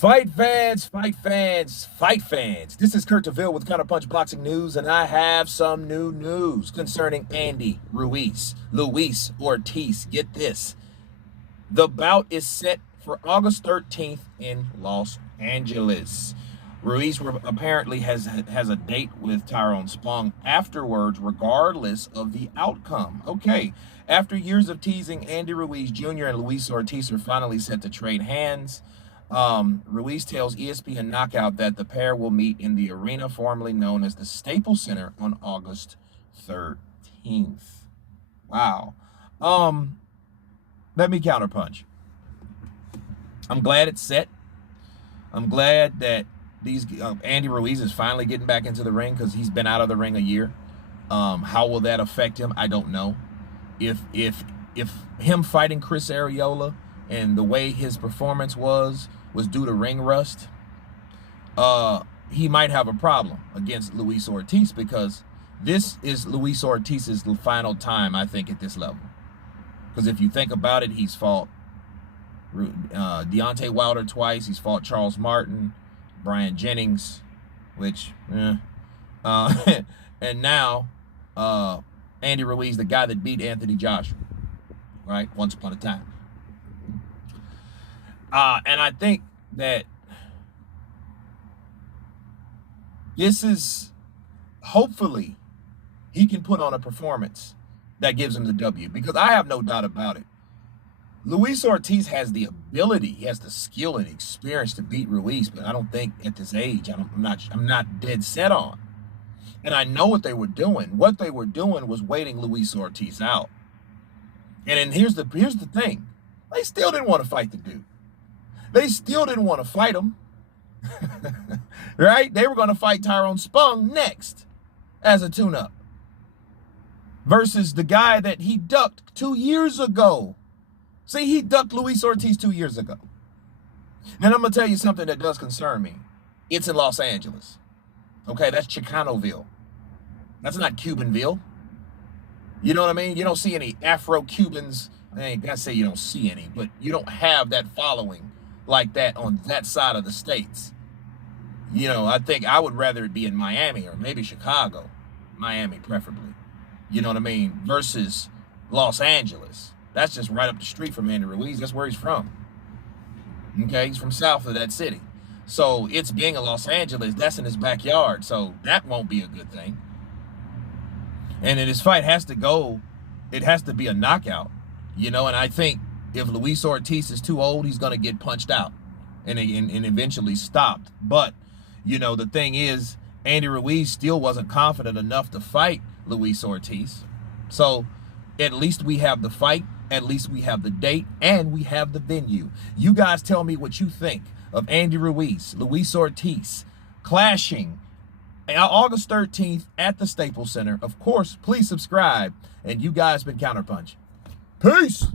Fight fans, fight fans, fight fans. This is Kurt DeVille with Counterpunch Boxing News, and I have some new news concerning Andy Ruiz. Luis Ortiz, get this. The bout is set for August 13th in Los Angeles. Ruiz apparently has a date with Tyrone Spong afterwards, regardless of the outcome. Okay, after years of teasing, Andy Ruiz Jr. and Luis Ortiz are finally set to trade hands. Ruiz tells ESPN Knockout that the pair will meet in the arena formerly known as the Staples Center on August 13th. Wow. Let me counterpunch. I'm glad it's set. I'm glad that Andy Ruiz is finally getting back into the ring because he's been out of the ring a year. How will that affect him? I don't know. If him fighting Chris Arreola and the way his performance was due to ring rust, he might have a problem against Luis Ortiz, because this is Luis Ortiz's final time, I think, at this level. Because if you think about it, he's fought Deontay Wilder twice. He's fought Charles Martin, Brian Jennings, which, and now Andy Ruiz, the guy that beat Anthony Joshua, right, once upon a time. And I think that this is, hopefully, he can put on a performance that gives him the W, because I have no doubt about it. Luis Ortiz has the ability, he has the skill and experience to beat Ruiz, but I don't think at this age, I'm not dead set on. And I know what they were doing. What they were doing was waiting Luis Ortiz out. And then here's the thing. They still didn't want to fight the dude. They still didn't want to fight him. Right? They were going to fight Tyrone Spong next as a tune-up versus the guy that he ducked 2 years ago. See, he ducked Luis Ortiz 2 years ago. And I'm going to tell you something that does concern me. It's in Los Angeles. Okay, that's Chicanoville. That's not Cubanville. You know what I mean? You don't see any Afro-Cubans. I ain't got to say you don't see any, but you don't have that following like that on that side of the states. You know, I think I would rather it be in Miami or maybe Chicago. Miami, preferably. You know what I mean? Versus Los Angeles. That's just right up the street from Andy Ruiz. That's where he's from. Okay, he's from south of that city. So it's being in Los Angeles, that's in his backyard. So that won't be a good thing. And then his fight has to go, it has to be a knockout. You know, and I think if Luis Ortiz is too old, he's going to get punched out and eventually stopped. But, you know, the thing is, Andy Ruiz still wasn't confident enough to fight Luis Ortiz. So at least we have the fight, at least we have the date, and we have the venue. You guys tell me what you think of Andy Ruiz, Luis Ortiz clashing August 13th at the Staples Center. Of course, please subscribe. And you guys been Counterpunch. Peace.